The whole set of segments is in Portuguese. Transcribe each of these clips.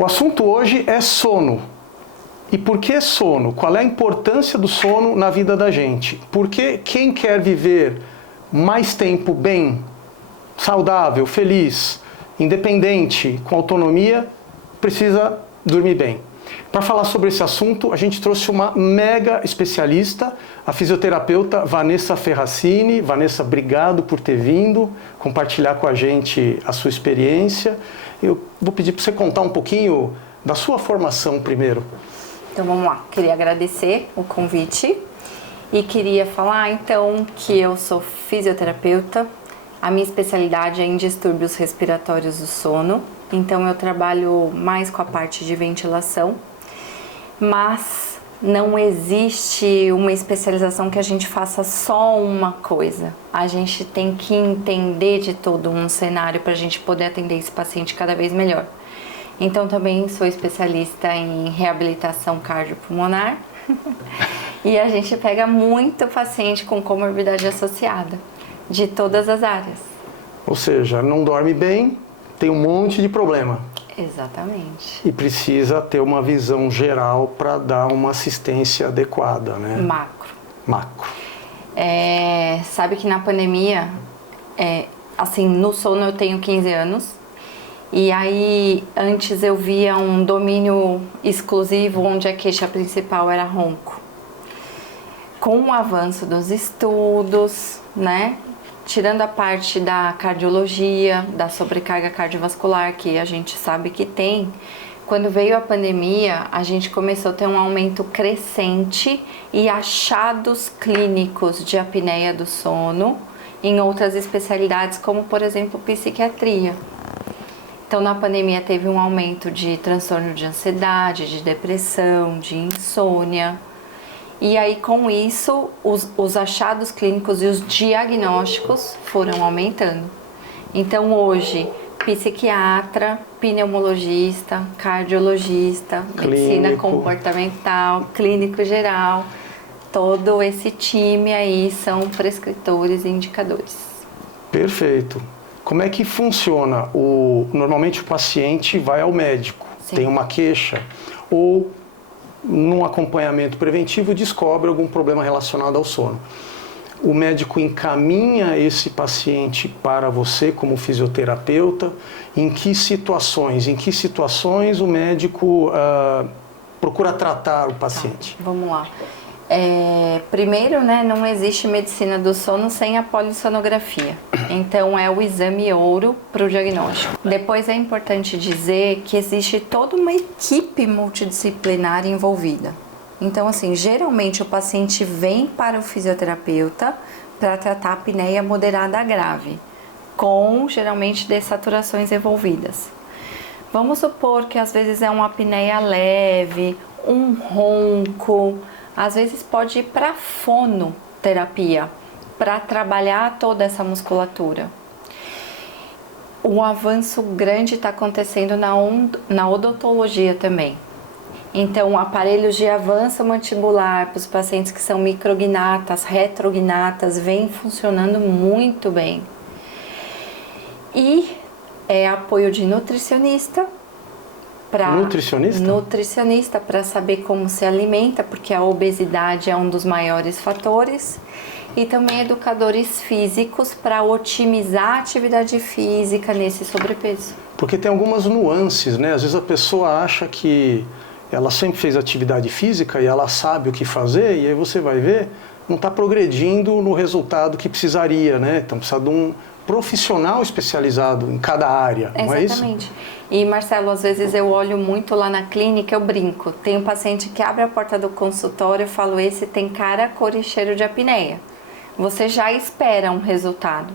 O assunto hoje é sono. E por que sono? Qual é a importância do sono na vida da gente? Porque quem quer viver mais tempo bem, saudável, feliz, independente, com autonomia, precisa dormir bem. Para falar sobre esse assunto, a gente trouxe uma mega especialista, a fisioterapeuta Vanessa Ferracini. Vanessa, obrigado por ter vindo, compartilhar com a gente a sua experiência. Eu vou pedir para você contar um pouquinho da sua formação primeiro. Então vamos lá, queria agradecer o convite e queria falar então que eu sou fisioterapeuta, a minha especialidade é em distúrbios respiratórios do sono, então eu trabalho mais com a parte de ventilação, mas não existe uma especialização que a gente faça só uma coisa, a gente tem que entender de todo um cenário para a gente poder atender esse paciente cada vez melhor. Então, também sou especialista em reabilitação cardiopulmonar e a gente pega muito paciente com comorbidade associada, de todas as áreas. Ou seja, não dorme bem, tem um monte de problema. Exatamente. E precisa ter uma visão geral para dar uma assistência adequada, né? Macro. Sabe que na pandemia, assim, no sono eu tenho 15 anos. E aí, antes eu via um domínio exclusivo onde a queixa principal era ronco. Com o avanço dos estudos, né, tirando a parte da cardiologia, da sobrecarga cardiovascular, que a gente sabe que tem, quando veio a pandemia, a gente começou a ter um aumento crescente e achados clínicos de apneia do sono em outras especialidades, como, por exemplo, psiquiatria. Então, na pandemia teve um aumento de transtorno de ansiedade, de depressão, de insônia. E aí, com isso, os achados clínicos e os diagnósticos foram aumentando. Então, hoje, psiquiatra, pneumologista, cardiologista, medicina comportamental, clínico geral, todo esse time aí são prescritores e indicadores. Perfeito. Como é que funciona? Normalmente o paciente vai ao médico, Sim. Tem uma queixa, ou num acompanhamento preventivo descobre algum problema relacionado ao sono. O médico encaminha esse paciente para você como fisioterapeuta. Em que situações o médico procura tratar o paciente? Tá, vamos lá. Primeiro, né, não existe medicina do sono sem a polissonografia. Então, é o exame ouro para o diagnóstico. Depois, é importante dizer que existe toda uma equipe multidisciplinar envolvida. Então, assim, geralmente o paciente vem para o fisioterapeuta para tratar a apneia moderada grave, com, geralmente, dessaturações envolvidas. Vamos supor que, às vezes, é uma apneia leve, um ronco. Às vezes pode ir para fonoterapia, para trabalhar toda essa musculatura. O avanço grande está acontecendo na odontologia também. Então, aparelhos de avanço mandibular para os pacientes que são micrognatas, retrognatas, vem funcionando muito bem. E apoio de nutricionista, nutricionista para saber como se alimenta, porque a obesidade é um dos maiores fatores, e também educadores físicos para otimizar a atividade física nesse sobrepeso. Porque tem algumas nuances, né? Às vezes a pessoa acha que ela sempre fez atividade física e ela sabe o que fazer, e aí você vai ver, não está progredindo no resultado que precisaria, né? Então precisa de um profissional especializado em cada área, não é isso? Exatamente. E, Marcelo, às vezes eu olho muito lá na clínica, eu brinco. Tem um paciente que abre a porta do consultório e falo, esse tem cara, cor e cheiro de apneia. Você já espera um resultado.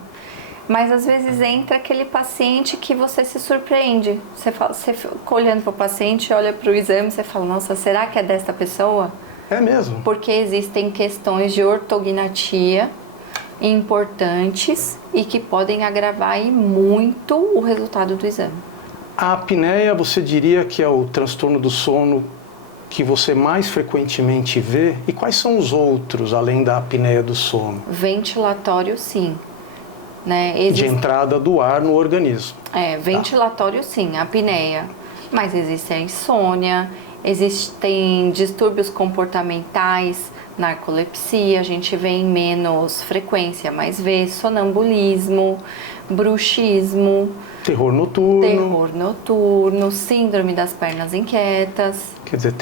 Mas, às vezes, entra aquele paciente que você se surpreende. Você fica olhando para o paciente, olha para o exame, você fala, nossa, será que é desta pessoa? É mesmo. Porque existem questões de ortognatia importantes e que podem agravar aí muito o resultado do exame. A apneia, você diria que é o transtorno do sono que você mais frequentemente vê? E quais são os outros, além da apneia do sono? Ventilatório, sim. Né? De entrada do ar no organismo. Ventilatório, sim, a apneia. Mas existe a insônia, existem distúrbios comportamentais, narcolepsia, a gente vê em menos frequência, mas vê sonambulismo, bruxismo, terror noturno, síndrome das pernas inquietas. Quer dizer,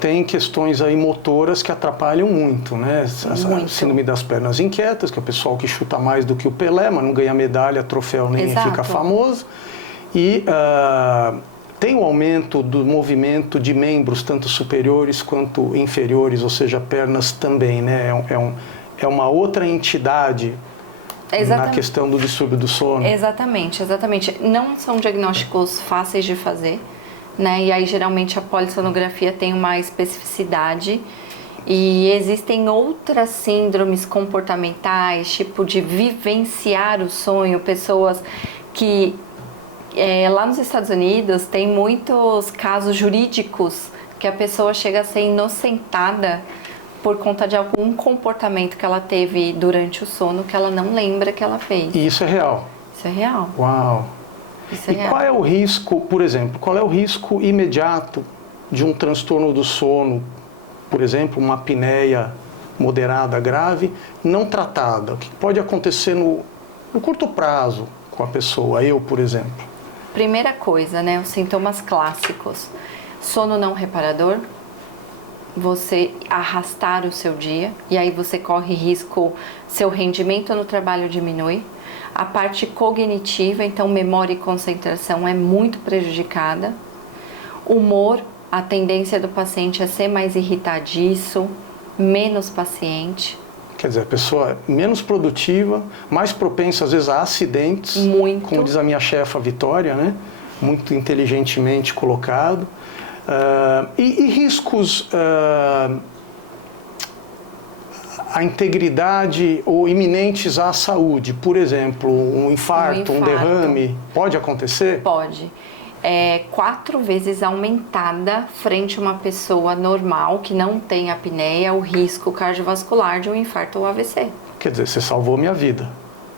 tem questões aí motoras que atrapalham muito, né? A síndrome das pernas inquietas, que é o pessoal que chuta mais do que o Pelé, mas não ganha medalha, troféu, nem Exato. fica famoso. E tem o aumento do movimento de membros, tanto superiores quanto inferiores, ou seja, pernas também, né? É uma outra entidade. Exatamente. Na questão do distúrbio do sono. Exatamente. Não são diagnósticos fáceis de fazer, né? E aí geralmente a polissonografia tem uma especificidade e existem outras síndromes comportamentais, tipo de vivenciar o sonho, pessoas que lá nos Estados Unidos tem muitos casos jurídicos que a pessoa chega a ser inocentada por conta de algum comportamento que ela teve durante o sono que ela não lembra que ela fez. E isso é real? Isso é real. Uau! Isso é real. Qual é o risco, por exemplo, qual é o risco imediato de um transtorno do sono, por exemplo, uma apneia moderada, grave, não tratada? O que pode acontecer no curto prazo com a pessoa, eu, por exemplo? Primeira coisa, né, os sintomas clássicos. Sono não reparador, você arrastar o seu dia, e aí você corre risco, seu rendimento no trabalho diminui. A parte cognitiva, então memória e concentração é muito prejudicada. Humor, a tendência do paciente é ser mais irritadiço, menos paciente. Quer dizer, a pessoa é menos produtiva, mais propensa às vezes a acidentes, muito. Como diz a minha chefa Vitória, né? Muito inteligentemente colocado. E riscos à integridade ou iminentes à saúde, por exemplo, um infarto, um derrame, pode acontecer? Pode. 4 vezes aumentada frente a uma pessoa normal que não tem apneia, o risco cardiovascular de um infarto ou AVC. Quer dizer, você salvou minha vida.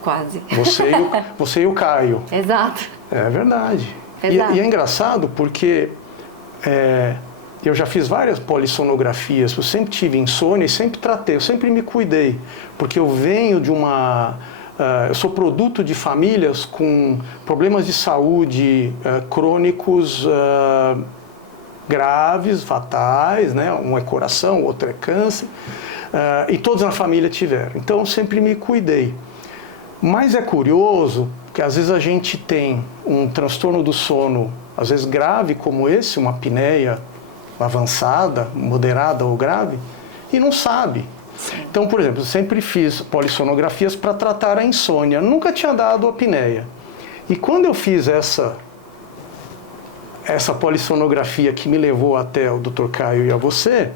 Quase. Você e o Caio. Exato. É verdade. Exato. E é engraçado porque eu já fiz várias polissonografias, eu sempre tive insônia e sempre tratei, eu sempre me cuidei, porque eu venho de eu sou produto de famílias com problemas de saúde crônicos graves, fatais, né? Um é coração, o outro é câncer, e todos na família tiveram. Então eu sempre me cuidei. Mas é curioso que às vezes a gente tem um transtorno do sono, às vezes grave como esse, uma apneia avançada, moderada ou grave, e não sabe. Então, por exemplo, eu sempre fiz polissonografias para tratar a insônia, nunca tinha dado apneia. E quando eu fiz essa polissonografia que me levou até o Dr. Caio e a você,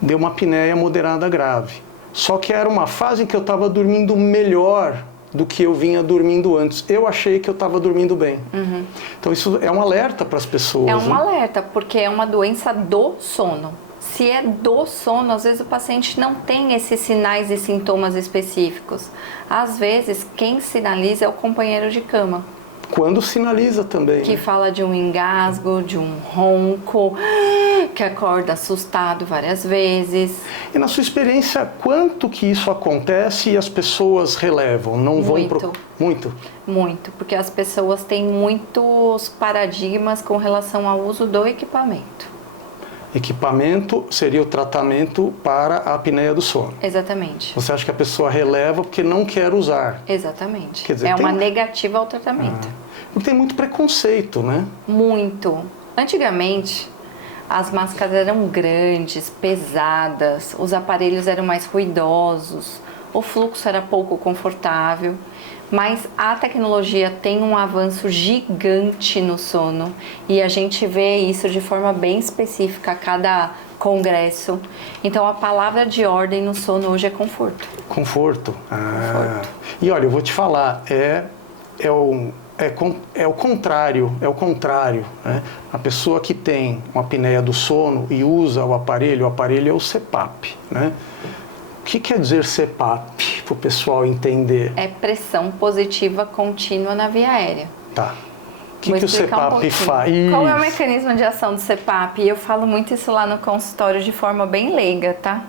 deu uma apneia moderada grave. Só que era uma fase em que eu estava dormindo melhor do que eu vinha dormindo antes. Eu achei que eu estava dormindo bem. Uhum. Então isso é um alerta para as pessoas. É um alerta, porque é uma doença do sono. Se é do sono, às vezes o paciente não tem esses sinais e sintomas específicos. Às vezes, quem sinaliza é o companheiro de cama. Quando sinaliza também. Que fala de um engasgo, de um ronco, que acorda assustado várias vezes. E na sua experiência, quanto que isso acontece e as pessoas relevam? Não vão Muito? Muito, porque as pessoas têm muitos paradigmas com relação ao uso do equipamento. Equipamento seria o tratamento para a apneia do sono. Exatamente. Você acha que a pessoa releva porque não quer usar? Exatamente. Quer dizer, uma negativa ao tratamento. Porque tem muito preconceito, né? Muito. Antigamente, as máscaras eram grandes, pesadas, os aparelhos eram mais ruidosos, o fluxo era pouco confortável. Mas a tecnologia tem um avanço gigante no sono e a gente vê isso de forma bem específica a cada congresso. Então a palavra de ordem no sono hoje é conforto. Conforto. Conforto. E olha, eu vou te falar, é o contrário, né? A pessoa que tem uma apneia do sono e usa o aparelho é o CPAP, né? O que quer dizer CPAP, para o pessoal entender? É pressão positiva contínua na via aérea. Tá. que o CPAP faz? Qual é o mecanismo de ação do CPAP? Eu falo muito isso lá no consultório de forma bem leiga, tá?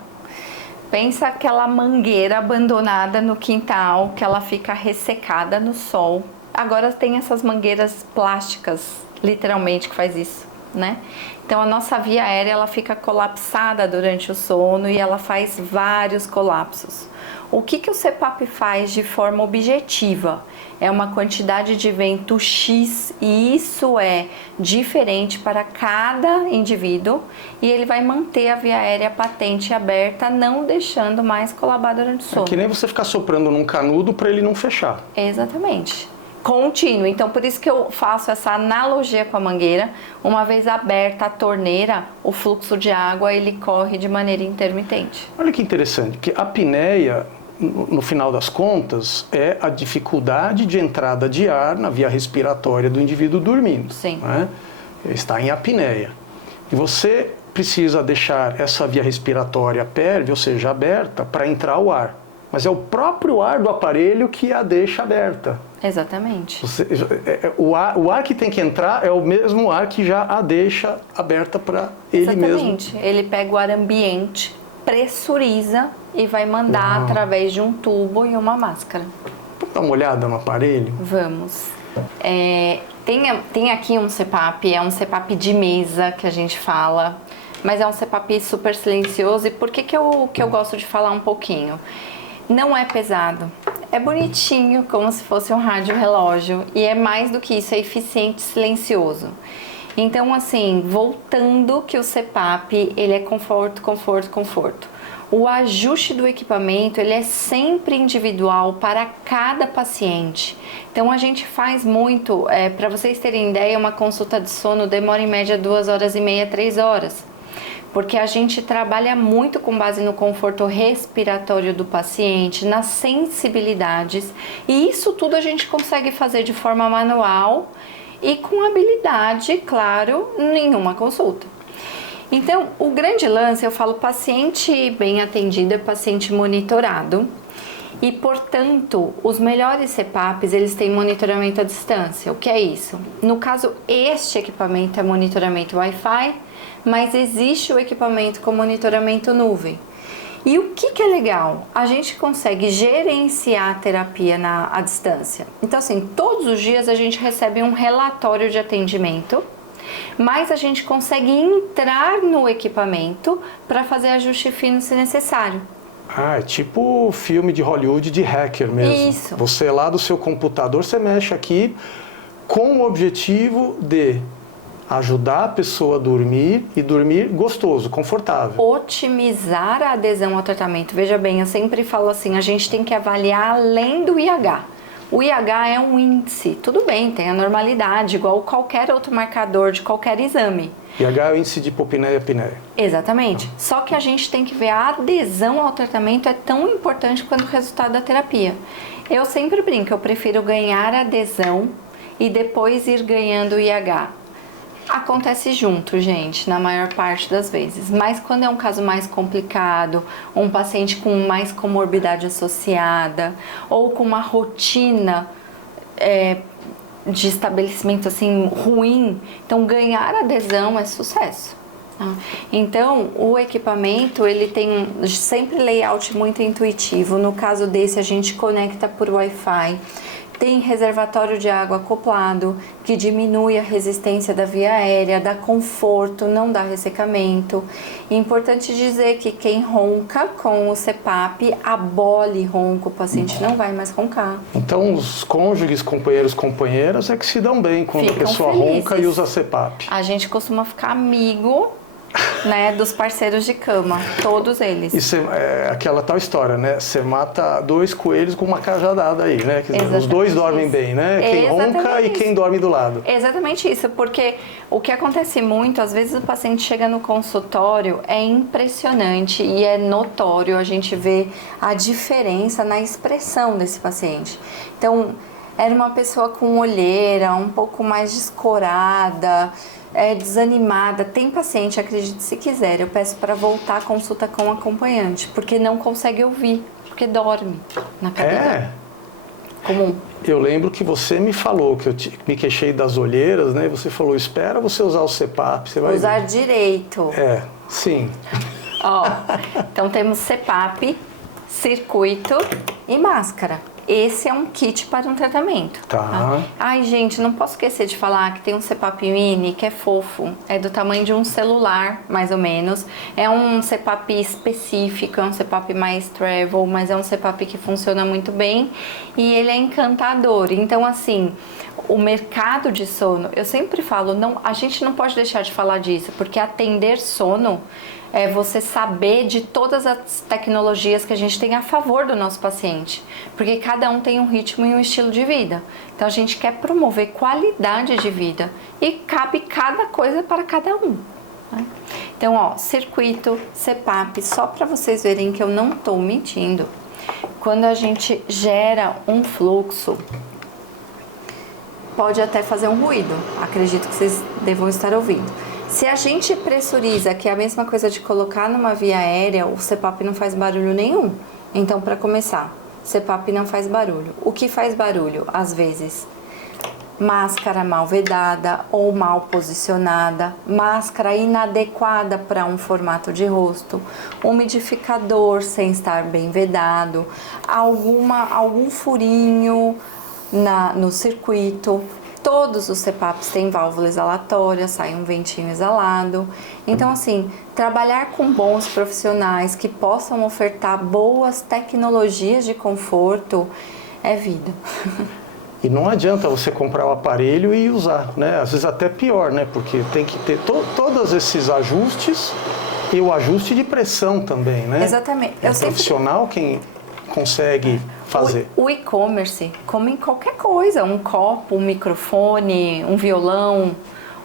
Pensa aquela mangueira abandonada no quintal, que ela fica ressecada no sol. Agora tem essas mangueiras plásticas, literalmente, que faz isso, né? Então a nossa via aérea ela fica colapsada durante o sono e ela faz vários colapsos. O que o CPAP faz de forma objetiva? É uma quantidade de vento X e isso é diferente para cada indivíduo e ele vai manter a via aérea patente e aberta, não deixando mais colabar durante o sono. É que nem você ficar soprando num canudo para ele não fechar. Exatamente. Contínuo. Então, por isso que eu faço essa analogia com a mangueira. Uma vez aberta a torneira, o fluxo de água ele corre de maneira intermitente. Olha que interessante, que a apneia, no final das contas, é a dificuldade de entrada de ar na via respiratória do indivíduo dormindo. Sim. Né? Ele está em apneia. E você precisa deixar essa via respiratória pérvia, ou seja, aberta, para entrar o ar. Mas é o próprio ar do aparelho que a deixa aberta. Exatamente. O ar que tem que entrar é o mesmo ar que já a deixa aberta para ele mesmo. Exatamente. Ele pega o ar ambiente, pressuriza e vai mandar através de um tubo e uma máscara. Vamos dar uma olhada no aparelho? Vamos. Tem aqui um CPAP, é um CPAP de mesa que a gente fala, mas é um CPAP super silencioso. E por que eu gosto de falar um pouquinho? Não é pesado, é bonitinho, como se fosse um rádio relógio, e é mais do que isso, é eficiente, silencioso. Então, assim, voltando que o CPAP, ele é conforto, conforto, conforto. O ajuste do equipamento, ele é sempre individual para cada paciente. Então, a gente faz muito, para vocês terem ideia, uma consulta de sono demora em média 2h30, 3 horas. Porque a gente trabalha muito com base no conforto respiratório do paciente, nas sensibilidades, e isso tudo a gente consegue fazer de forma manual e com habilidade, claro, em uma consulta. Então, o grande lance, eu falo, paciente bem atendido é paciente monitorado, e, portanto, os melhores CPAPs, eles têm monitoramento à distância. O que é isso? No caso, este equipamento é monitoramento Wi-Fi, mas existe o equipamento com monitoramento nuvem. E o que é legal? A gente consegue gerenciar a terapia à distância. Então, assim, todos os dias a gente recebe um relatório de atendimento, mas a gente consegue entrar no equipamento para fazer ajuste fino se necessário. Ah, é tipo filme de Hollywood de hacker mesmo. Isso. Você lá do seu computador, você mexe aqui com o objetivo de ajudar a pessoa a dormir e dormir gostoso, confortável. Otimizar a adesão ao tratamento. Veja bem, eu sempre falo assim, a gente tem que avaliar além do IH. O IH é um índice, tudo bem, tem a normalidade, igual qualquer outro marcador de qualquer exame. IH é o índice de hipopneia e apneia. Exatamente. Só que a gente tem que ver a adesão ao tratamento é tão importante quanto o resultado da terapia. Eu sempre brinco, eu prefiro ganhar adesão e depois ir ganhando o IH. Acontece junto, gente, na maior parte das vezes. Mas quando é um caso mais complicado, um paciente com mais comorbidade associada ou com uma rotina de estabelecimento assim ruim, então ganhar adesão é sucesso. Tá? Então, o equipamento, ele tem sempre layout muito intuitivo. No caso desse, a gente conecta por Wi-Fi. Tem reservatório de água acoplado, que diminui a resistência da via aérea, dá conforto, não dá ressecamento. É importante dizer que quem ronca com o CPAP abole ronco, o paciente não vai mais roncar. Então, os cônjuges, companheiros, companheiras é que se dão bem quando a pessoa ronca e usa CPAP. A gente costuma ficar amigo, né, dos parceiros de cama, todos eles. Isso é aquela tal história, né? Você mata 2 coelhos com uma cajadada aí, né? Quer dizer, os dois dormem bem, né? Quem ronca e quem dorme do lado. Exatamente isso, porque o que acontece muito, às vezes o paciente chega no consultório, é impressionante e é notório, a gente vê a diferença na expressão desse paciente. Então, era uma pessoa com olheira, um pouco mais descorada, desanimada. Tem paciente, acredite se quiser, eu peço para voltar à consulta com acompanhante, porque não consegue ouvir, porque dorme na cadeira. comum. Eu lembro que você me falou, que eu me queixei das olheiras, né? E você falou, espera você usar o CPAP, você vai Usar ver. direito. Sim. Ó, então temos CPAP, circuito e máscara. Esse é um kit para um tratamento. Tá. Ai, gente, não posso esquecer de falar que tem um CPAP mini que é fofo. É do tamanho de um celular, mais ou menos. É um CPAP específico, é um CPAP mais travel, mas é um CPAP que funciona muito bem e ele é encantador. Então, assim, o mercado de sono, eu sempre falo, não, a gente não pode deixar de falar disso, porque atender sono é você saber de todas as tecnologias que a gente tem a favor do nosso paciente, porque cada um tem um ritmo e um estilo de vida. Então a gente quer promover qualidade de vida e cabe cada coisa para cada um, né? Então, ó, circuito, CPAP, só para vocês verem que eu não estou mentindo. Quando a gente gera um fluxo, pode até fazer um ruído, acredito que vocês devam estar ouvindo. Se a gente pressuriza, que é a mesma coisa de colocar numa via aérea, o CPAP não faz barulho nenhum. Então, para começar, CPAP não faz barulho. O que faz barulho? Às vezes, máscara mal vedada ou mal posicionada, máscara inadequada para um formato de rosto, umidificador sem estar bem vedado, algum furinho no circuito. Todos os CPAPs têm válvula exalatória, sai um ventinho exalado. Então, assim, trabalhar com bons profissionais que possam ofertar boas tecnologias de conforto é vida. E não adianta você comprar o aparelho e usar, né? Às vezes até pior, né? Porque tem que ter todos esses ajustes e o ajuste de pressão também, né? Exatamente. É profissional quem consegue fazer. O e-commerce, como em qualquer coisa, um copo, um microfone, um violão,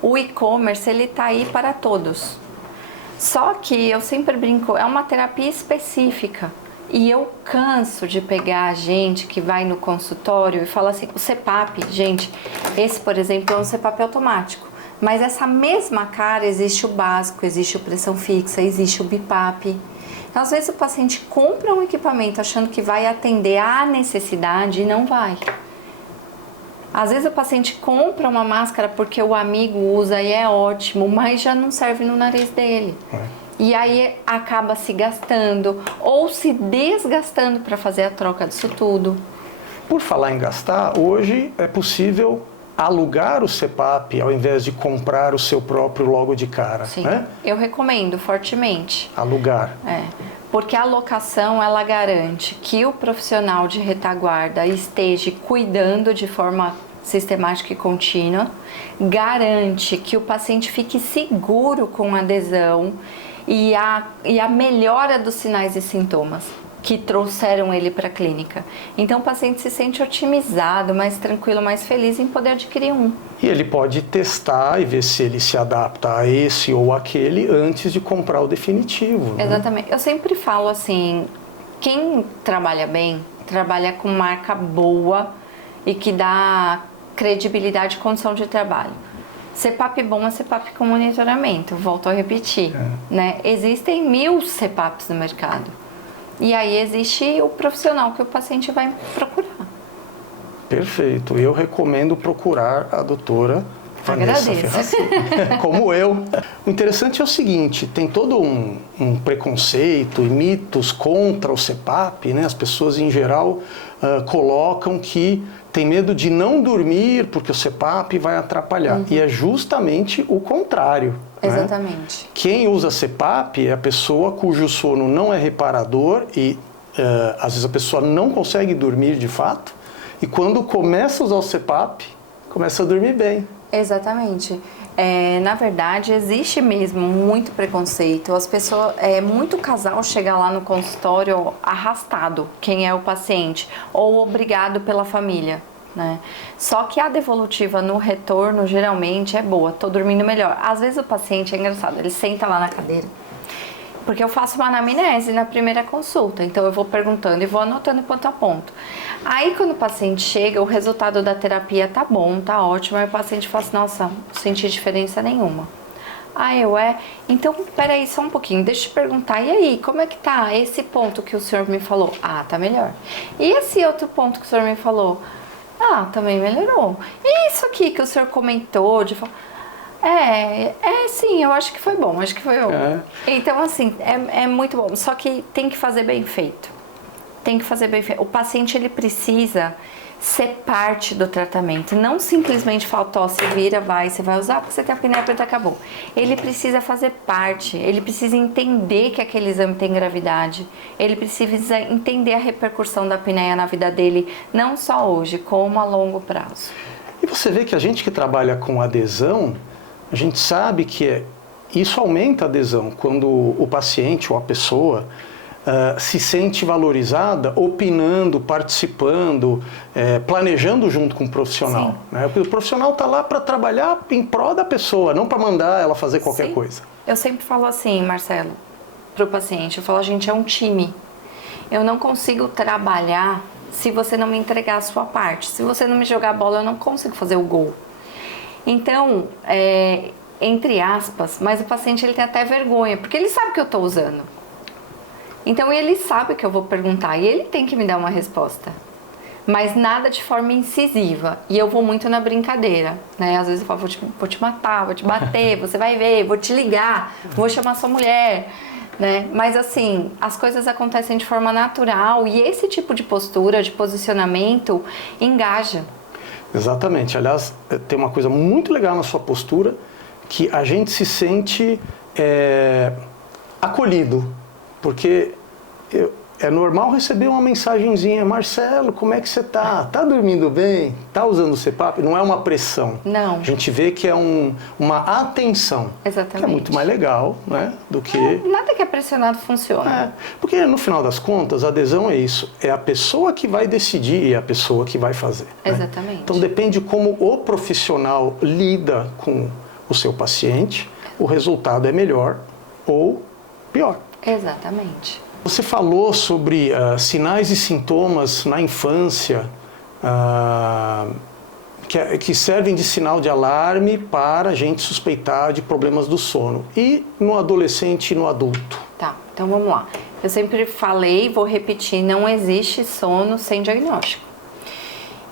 o e-commerce ele tá aí para todos. Só que eu sempre brinco, é uma terapia específica. E eu canso de pegar a gente que vai no consultório e fala assim, o CPAP, gente, esse por exemplo é um CPAP automático. Mas essa mesma cara existe o básico, existe o pressão fixa, existe o BiPAP. Então, às vezes o paciente compra um equipamento achando que vai atender à necessidade e não vai. Às vezes o paciente compra uma máscara porque o amigo usa e é ótimo, mas já não serve no nariz dele. E aí acaba se gastando ou se desgastando para fazer a troca disso tudo. Por falar em gastar, hoje é possível alugar o CPAP ao invés de comprar o seu próprio logo de cara. Sim, né? Eu recomendo fortemente. Alugar. Porque a locação ela garante que o profissional de retaguarda esteja cuidando de forma sistemática e contínua, garante que o paciente fique seguro com a adesão e a melhora dos sinais e sintomas que trouxeram ele para a clínica. Então o paciente se sente otimizado, mais tranquilo, mais feliz em poder adquirir um. E ele pode testar e ver se ele se adapta a esse ou aquele antes de comprar o definitivo. Né? Exatamente. Eu sempre falo assim, quem trabalha bem, trabalha com marca boa e que dá credibilidade e condição de trabalho. CPAP bom é CPAP com monitoramento, volto a repetir. Né? Existem 1000 CPAPs no mercado. E aí existe o profissional que o paciente vai procurar. Perfeito. Eu recomendo procurar a doutora Vanessa Ferracci, como eu. O interessante é o seguinte, tem todo um preconceito e mitos contra o CPAP, né? As pessoas em geral colocam que tem medo de não dormir porque o CPAP vai atrapalhar. E é justamente o contrário. Exatamente. Né? Quem usa CPAP é a pessoa cujo sono não é reparador e às vezes a pessoa não consegue dormir de fato. E quando começa a usar o CPAP, começa a dormir bem. Exatamente. Na verdade, existe mesmo muito preconceito. As pessoas, muito casal chega lá no consultório arrastado, quem é o paciente, ou obrigado pela família. Né? Só que a devolutiva no retorno geralmente é boa, tô dormindo melhor. Às vezes o paciente é engraçado, ele senta lá na cadeira, porque eu faço uma anamnese na primeira consulta, então eu vou perguntando e vou anotando ponto a ponto. Aí quando o paciente chega, o resultado da terapia tá bom, tá ótimo, aí o paciente fala assim, nossa, não senti diferença nenhuma. Ah, Então, peraí, só um pouquinho, deixa eu te perguntar, e aí, como é que tá esse ponto que o senhor me falou? Ah, tá melhor. E esse outro ponto que o senhor me falou? Ah, também melhorou. E isso aqui que o senhor comentou, sim, eu acho que foi bom, Então, assim, é muito bom, só que tem que fazer bem feito. O paciente, ele precisa ser parte do tratamento, não simplesmente falar, ó, se vira, você vai usar porque você tem a apneia preta, acabou. Ele precisa fazer parte, ele precisa entender que aquele exame tem gravidade, ele precisa entender a repercussão da apneia na vida dele, não só hoje, como a longo prazo. E você vê que a gente que trabalha com adesão, a gente sabe que isso aumenta a adesão quando o paciente ou a pessoa se sente valorizada, opinando, participando, planejando junto com o profissional. Né? Porque o profissional está lá para trabalhar em prol da pessoa, não para mandar ela fazer qualquer coisa. Eu sempre falo assim, Marcelo, para o paciente, eu falo, a gente é um time. Eu não consigo trabalhar se você não me entregar a sua parte. Se você não me jogar a bola, eu não consigo fazer o gol. Então, entre aspas, mas o paciente ele tem até vergonha, porque ele sabe que eu estou usando. Então ele sabe que eu vou perguntar e ele tem que me dar uma resposta. Mas nada de forma incisiva. E eu vou muito na brincadeira, né? Às vezes eu falo, vou te matar, vou te bater, você vai ver, vou te ligar, vou chamar sua mulher, né? Mas assim, as coisas acontecem de forma natural e esse tipo de postura, de posicionamento, engaja. Exatamente. Aliás, tem uma coisa muito legal na sua postura, que a gente se sente acolhido. Porque é normal receber uma mensagenzinha, Marcelo, como é que você tá? Tá dormindo bem? Tá usando o CPAP? Não é uma pressão. Não. A gente vê que é uma atenção. Exatamente. Que é muito mais legal, né? Do que... nada que é pressionado funciona. Porque no final das contas, a adesão é isso. É a pessoa que vai decidir e é a pessoa que vai fazer. Exatamente. Né? Então depende como o profissional lida com o seu paciente, o resultado é melhor ou pior. Exatamente. Você falou sobre sinais e sintomas na infância que servem de sinal de alarme para a gente suspeitar de problemas do sono. E no adolescente e no adulto? Tá, então vamos lá. Eu sempre falei, vou repetir, não existe sono sem diagnóstico.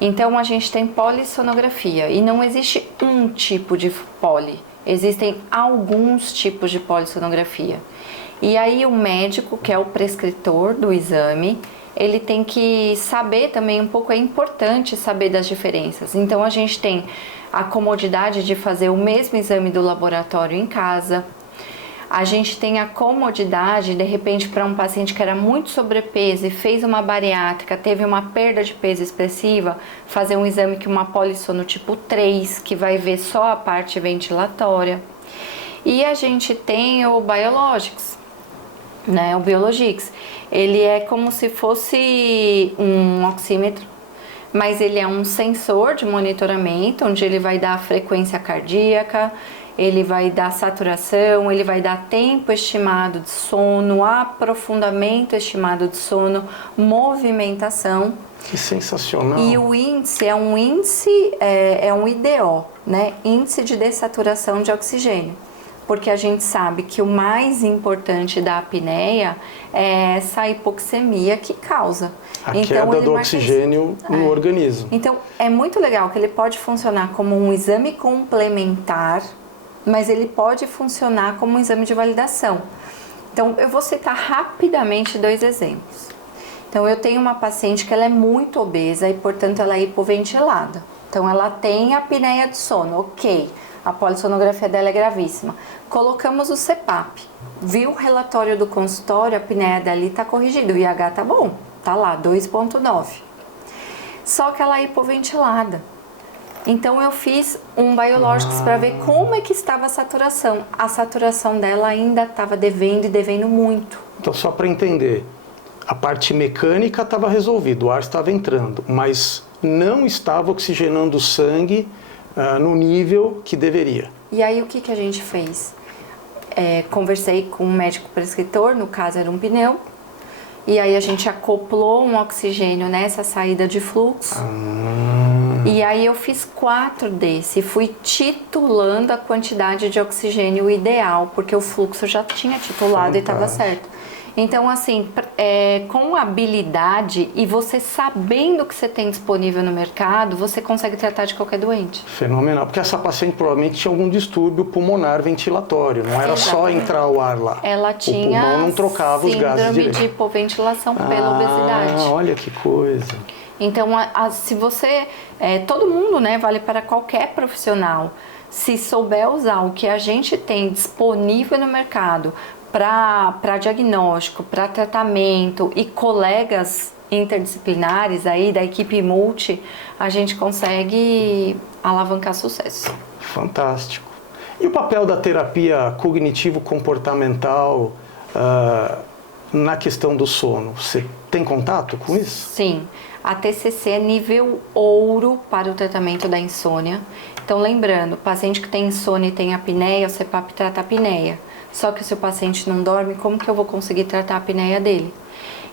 Então a gente tem polissonografia e não existe um tipo de poli. Existem alguns tipos de polissonografia. E aí o médico, que é o prescritor do exame, ele tem que saber também um pouco, é importante saber das diferenças. Então a gente tem a comodidade de fazer o mesmo exame do laboratório em casa. A gente tem a comodidade, de repente, para um paciente que era muito sobrepeso e fez uma bariátrica, teve uma perda de peso expressiva, fazer um exame que uma polissono tipo 3, que vai ver só a parte ventilatória. E a gente tem o Biologics, né, o Biologics, ele é como se fosse um oxímetro, mas ele é um sensor de monitoramento, onde ele vai dar a frequência cardíaca, ele vai dar saturação, ele vai dar tempo estimado de sono, aprofundamento estimado de sono, movimentação. Que sensacional! E o índice é um IDO, né, índice de dessaturação de oxigênio. Porque a gente sabe que o mais importante da apneia é essa hipoxemia que causa. A queda do oxigênio no organismo. Então, é muito legal que ele pode funcionar como um exame complementar, mas ele pode funcionar como um exame de validação. Então, eu vou citar rapidamente 2 exemplos. Então, eu tenho uma paciente que ela é muito obesa e, portanto, ela é hipoventilada. Então, ela tem apneia de sono, ok. A polissonografia dela é gravíssima. Colocamos o CPAP. Viu o relatório do consultório, a apneia dela está corrigida. O IH tá bom, tá lá, 2,9. Só que ela é hipoventilada. Então eu fiz um Biologics para ver como é que estava a saturação. A saturação dela ainda estava devendo muito. Então, só para entender, a parte mecânica estava resolvida, o ar estava entrando, mas não estava oxigenando o sangue no nível que deveria. E aí o que a gente fez? Conversei com um médico prescritor, no caso era um pneu, e aí a gente acoplou um oxigênio nessa saída de fluxo. E aí eu fiz 4 desse e fui titulando a quantidade de oxigênio ideal, porque o fluxo já tinha titulado e estava certo. Então, assim, com habilidade e você sabendo o que você tem disponível no mercado, você consegue tratar de qualquer doente. Fenomenal, porque essa paciente provavelmente tinha algum distúrbio pulmonar ventilatório, não era só entrar o ar lá. Ela tinha o pulmão não trocava os gases direito. Síndrome de hipoventilação pela obesidade. Olha que coisa. Então, se você... todo mundo, né, vale para qualquer profissional. Se souber usar o que a gente tem disponível no mercado para diagnóstico, para tratamento e colegas interdisciplinares aí da equipe multi, a gente consegue alavancar sucesso. Fantástico. E o papel da terapia cognitivo-comportamental na questão do sono? Você tem contato com isso? Sim. A TCC é nível ouro para o tratamento da insônia. Então, lembrando, o paciente que tem insônia e tem apneia, o CPAP trata a apneia. Só que se o paciente não dorme, como que eu vou conseguir tratar a apneia dele?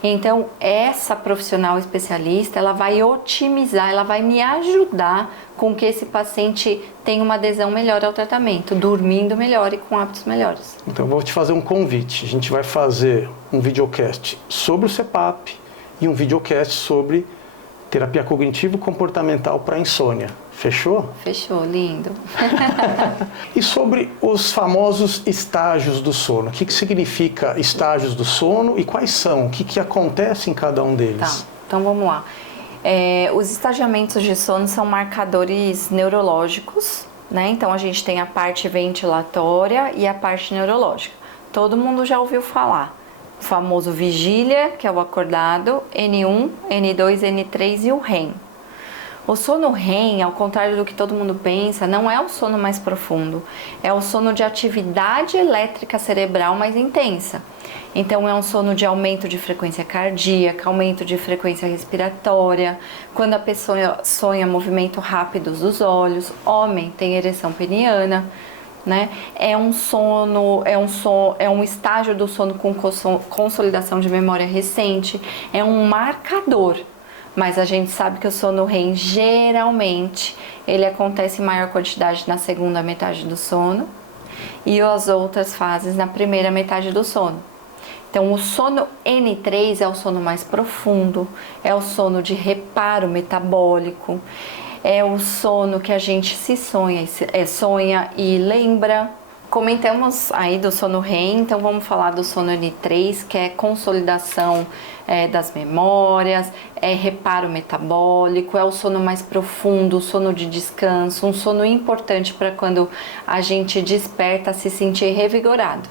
Então, essa profissional especialista, ela vai otimizar, ela vai me ajudar com que esse paciente tenha uma adesão melhor ao tratamento, dormindo melhor e com hábitos melhores. Então, eu vou te fazer um convite. A gente vai fazer um videocast sobre o CPAP e um videocast sobre terapia cognitivo-comportamental para insônia. Fechou? Fechou, lindo. E sobre os famosos estágios do sono? O que significa estágios do sono e quais são? O que acontece em cada um deles? Tá, então vamos lá. Os estagiamentos de sono são marcadores neurológicos, né? Então a gente tem a parte ventilatória e a parte neurológica. Todo mundo já ouviu falar. O famoso vigília, que é o acordado, N1, N2, N3 e o REM. O sono REM, ao contrário do que todo mundo pensa, não é o sono mais profundo. É o sono de atividade elétrica cerebral mais intensa. Então, é um sono de aumento de frequência cardíaca, aumento de frequência respiratória. Quando a pessoa sonha movimento rápido dos olhos, homem tem ereção peniana, né? É um estágio do sono com consolidação de memória recente. É um marcador. Mas a gente sabe que o sono REM, geralmente, ele acontece em maior quantidade na segunda metade do sono e as outras fases na primeira metade do sono. Então, o sono N3 é o sono mais profundo, é o sono de reparo metabólico, é o sono que a gente sonha e lembra. Comentamos aí do sono REM, então vamos falar do sono N3, que é consolidação das memórias, é reparo metabólico, é o sono mais profundo, o sono de descanso, um sono importante para quando a gente desperta se sentir revigorado.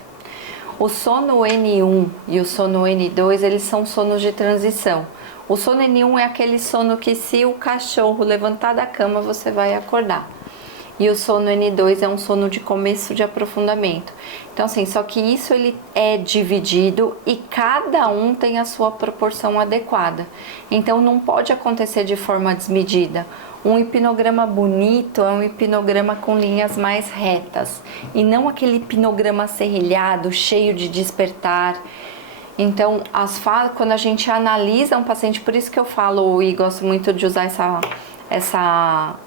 O sono N1 e o sono N2, eles são sonos de transição. O sono N1 é aquele sono que se o cachorro levantar da cama, você vai acordar. E o sono N2 é um sono de começo de aprofundamento. Então, assim, só que isso ele é dividido e cada um tem a sua proporção adequada. Então, não pode acontecer de forma desmedida. Um hipnograma bonito é um hipnograma com linhas mais retas e não aquele hipnograma serrilhado, cheio de despertar. Então, quando a gente analisa um paciente, por isso que eu falo e gosto muito de usar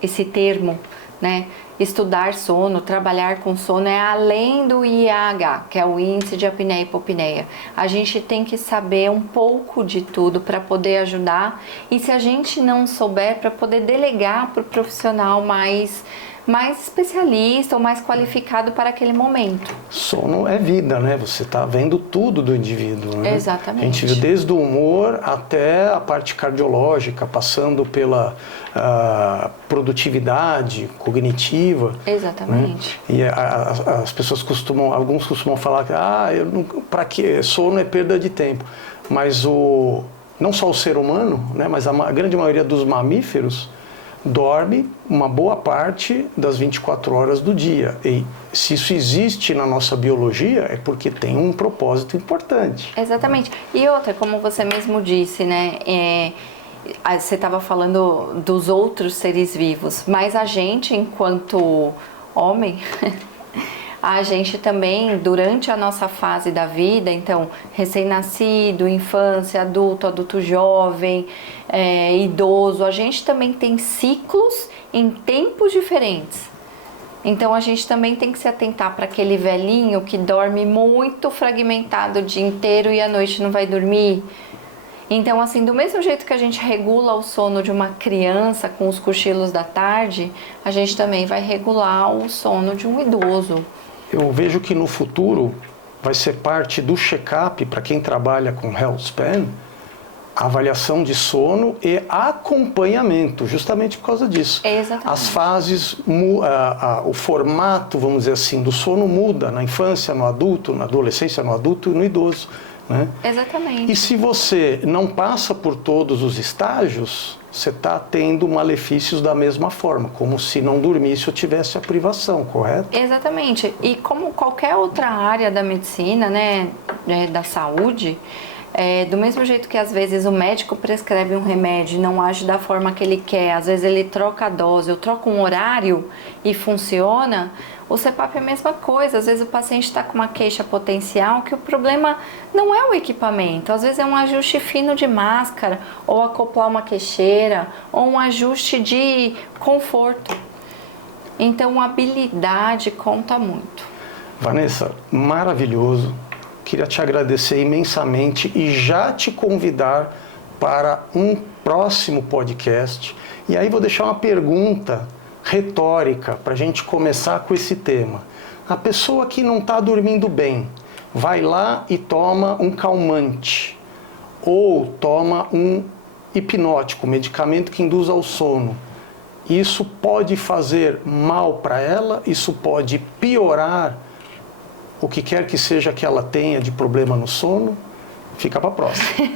esse termo, né? Estudar sono, trabalhar com sono é além do IAH, que é o índice de apneia e hipopneia. A gente tem que saber um pouco de tudo para poder ajudar e se a gente não souber, para poder delegar para o profissional mais especialista ou mais qualificado para aquele momento. Sono é vida, né? Você está vendo tudo do indivíduo, né? Exatamente. A gente viu desde o humor até a parte cardiológica, passando pela produtividade cognitiva. Exatamente. Né? E as pessoas alguns costumam falar que para que sono é perda de tempo. Mas não só o ser humano, né? Mas a grande maioria dos mamíferos dorme uma boa parte das 24 horas do dia. E se isso existe na nossa biologia, é porque tem um propósito importante. Exatamente. E outra, como você mesmo disse, né? Você estava falando dos outros seres vivos, mas a gente, enquanto homem, a gente também, durante a nossa fase da vida, então, recém-nascido, infância, adulto, adulto jovem, idoso, a gente também tem ciclos em tempos diferentes. Então a gente também tem que se atentar para aquele velhinho que dorme muito fragmentado o dia inteiro e à noite não vai dormir. Então, assim, do mesmo jeito que a gente regula o sono de uma criança com os cochilos da tarde, a gente também vai regular o sono de um idoso. Eu vejo que no futuro vai ser parte do check-up para quem trabalha com healthspan, avaliação de sono e acompanhamento, justamente por causa disso. Exatamente. As fases, o formato, vamos dizer assim, do sono muda na infância, no adulto, na adolescência, no adulto e no idoso. Né? Exatamente. E se você não passa por todos os estágios, você está tendo malefícios da mesma forma, como se não dormisse ou tivesse a privação, correto? Exatamente. E como qualquer outra área da medicina, né, da saúde, do mesmo jeito que às vezes o médico prescreve um remédio e não age da forma que ele quer, às vezes ele troca a dose ou troca um horário e funciona, o CPAP é a mesma coisa. Às vezes o paciente está com uma queixa potencial que o problema não é o equipamento, às vezes é um ajuste fino de máscara, ou acoplar uma queixeira, ou um ajuste de conforto. Então a habilidade conta muito. Vanessa, maravilhoso. Queria te agradecer imensamente e já te convidar para um próximo podcast. E aí vou deixar uma pergunta retórica para a gente começar com esse tema. A pessoa que não está dormindo bem, vai lá e toma um calmante ou toma um hipnótico, medicamento que induz ao sono. Isso pode fazer mal para ela? Isso pode piorar o que quer que seja que ela tenha de problema no sono? Fica para a próxima.